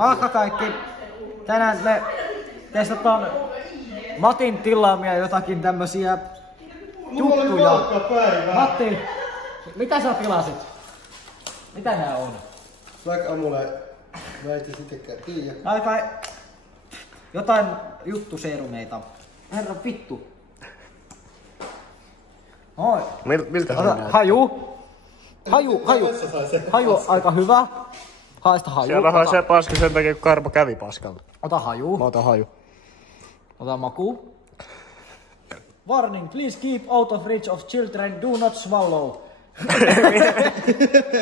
Matka kaikki. Tänään me testataan Matin tilaamia jotakin tämmösiä juttuja. Matti, mitä sä tilasit? Mitä nää on? Vaikka mulle mä et sitekään tiiä. Jotain juttuseerumeita. Herra vittu. Oi. Miltä haju? Haju on aika hyvä. Haista haju. Siellä haisee paska sen takia, kun karpa kävi paskalla. Ota haju. Mä otan haju. Ota maku. Warning, please keep out of reach of children, do not swallow.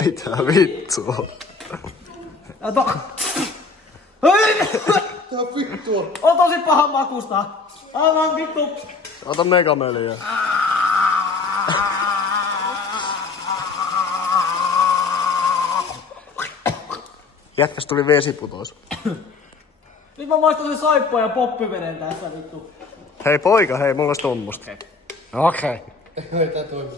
Mitä vittua? Ota. Tää on vittua. On tosi pahan makusta. Aivan vittu. Ota megameliä. Jätkäs tuli vesiputous. Nyt mä maistasin saippua ja poppiveden tässä vittu. Hei poika, hei, mulla olisi tommosta. Okei. Ei tää toimi.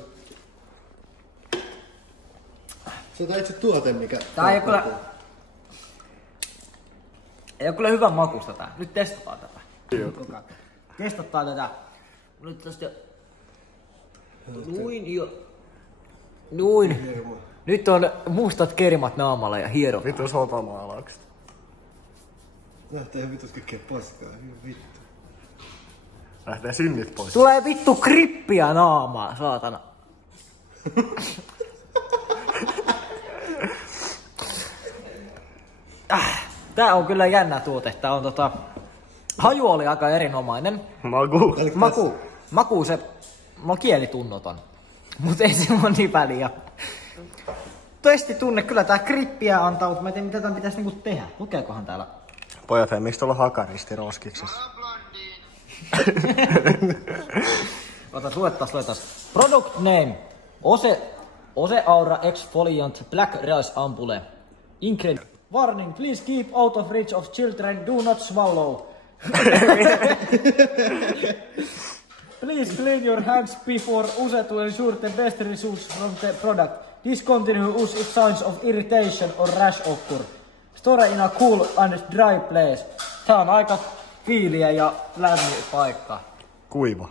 Se on itse tuote, mikä... Tää ei kyllä... Ei oo kyllä hyvän makusta tää. Nyt testataan tätä. Testataan tätä. Nyt tästä... Noin. Nyt on mustat kermat naamalla ja hierotaan. Vittu sotamaalaukset. Lähtee ihan vitus kaikkea paskaa. Vittu. Lähtee synnit pois. Tulee vittu krippiä naamaa, saatana. Tää on kyllä jännä tuote. Tää on haju oli aika erinomainen. Maku se... Mä oon kielitunnoton. Mut ei se ole niin väliä. Testitunne kyllä tää krippiä antaa, mutta mä en tiedä mitä tän pitäis niinku tehdä. Lukeekohan täällä? Pojat, hei, miksi tuolla hakaristi roskiksessa? Luetas. Product name. Ose Aura Exfoliant Black Rice Ampule. Incredible. Warning, please keep out of reach of children, do not swallow. Please clean your hands before use to ensure the best results from the product. Discontinue use if signs of irritation or rash occur. Store in a cool and dry place. Tää on aika fiiliä ja lämmin paikka. Kuiva.